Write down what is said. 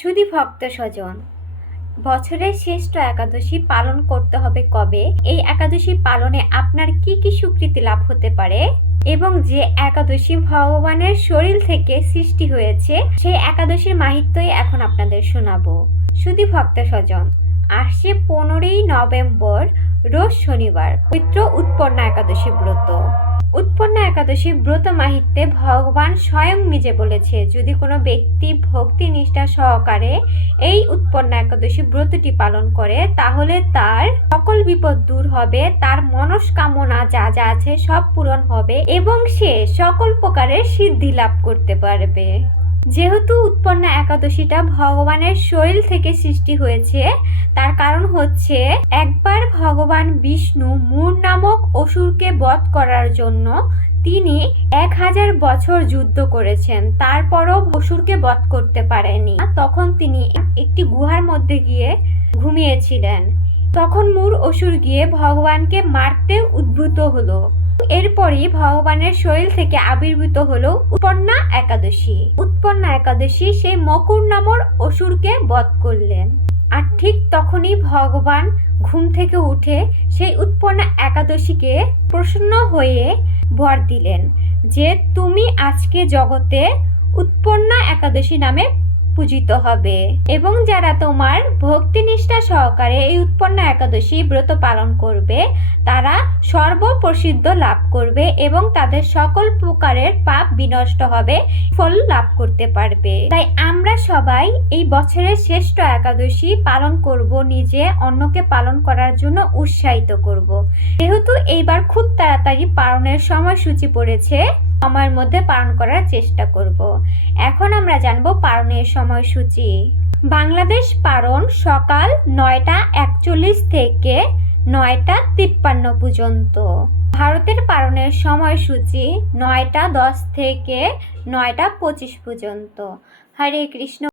সুধী ভক্ত স্বজন, বছরের শ্রেষ্ঠ একাদশী পালন করতে হবে কবে? এই একাদশী পালনে আপনার কি কি সুকৃতি লাভ হতে পারে এবং যে একাদশী ভগবানের শরীর থেকে সৃষ্টি হয়েছে সেই একাদশীর মাহাত্ম্যই এখন আপনাদের শোনাবো। সুধী ভক্ত স্বজন, আসছে 15ই নভেম্বর রোজ শনিবার পবিত্র উৎপন্না একাদশী ব্রত। উৎপন্না একাদশী ব্রত মাহাত্ম্যে ভগবান স্বয়ং নিজে বলেছে, যদি কোনো ব্যক্তি ভক্তি নিষ্ঠা সহকারে এই উৎপন্না একাদশী ব্রতটি পালন করে তাহলে তার সকল বিপদ দূর হবে, তার মনস্কামনা যা যা আছে সব পূরণ হবে এবং সে সকল প্রকারের সিদ্ধি লাভ করতে পারবে। যেহেতু উৎপন্না একাদশীটা ভগবানের শরীর থেকে সৃষ্টি হয়েছে, তার কারণ হচ্ছে একবার ভগবান বিষ্ণু মূর নামক অসুরকে বধ করার জন্য তিনি 1000 বছর যুদ্ধ করেছেন, তারপরও অসুরকে বধ করতে পারেনি। তখন তিনি একটি গুহার মধ্যে গিয়ে ঘুমিয়েছিলেন। তখন মূর অসুর গিয়ে ভগবানকে মারতে উদ্ভূত হলো। এরপরই ভগবানের শরীর থেকে আবির্ভূত হলো উৎপন্না একাদশী। উৎপন্না একাদশী সেই মকুর নামক অসুরকে বধ করলেন। আর ঠিক তখনই ভগবান ঘুম থেকে উঠে সেই উৎপন্না একাদশীকে প্রসন্ন হয়ে বর দিলেন যে তুমি আজকে জগতে উৎপন্না একাদশী নামে পূজিত হবে এবং যারা তোমার ভক্তিনিষ্ঠা সহকারে এই উৎপন্না একাদশী ব্রত পালন করবে তারা সর্বপ্রসিদ্ধ লাভ করবে এবং তাদের সকল প্রকারের পাপ বিনষ্ট হবে, ফল লাভ করতে পারবে। তাই আমরা সবাই এই বছরের শ্রেষ্ঠ একাদশী পালন করব, নিজে অন্যকে পালন করার জন্য উৎসাহিত করব। যেহেতু এইবার খুব তাড়াতাড়ি পালনের সময়সূচি পড়েছে, সময়ের মধ্যে পালন করার চেষ্টা করব। এখন আমরা জানব পালনের সময়সূচি। বাংলাদেশ পালন সকাল 9টা 41 থেকে 9টা 53 পর্যন্ত। ভারতের পালনের সময়সূচি 9টা 10 থেকে 9টা 25 পর্যন্ত। হরে কৃষ্ণ।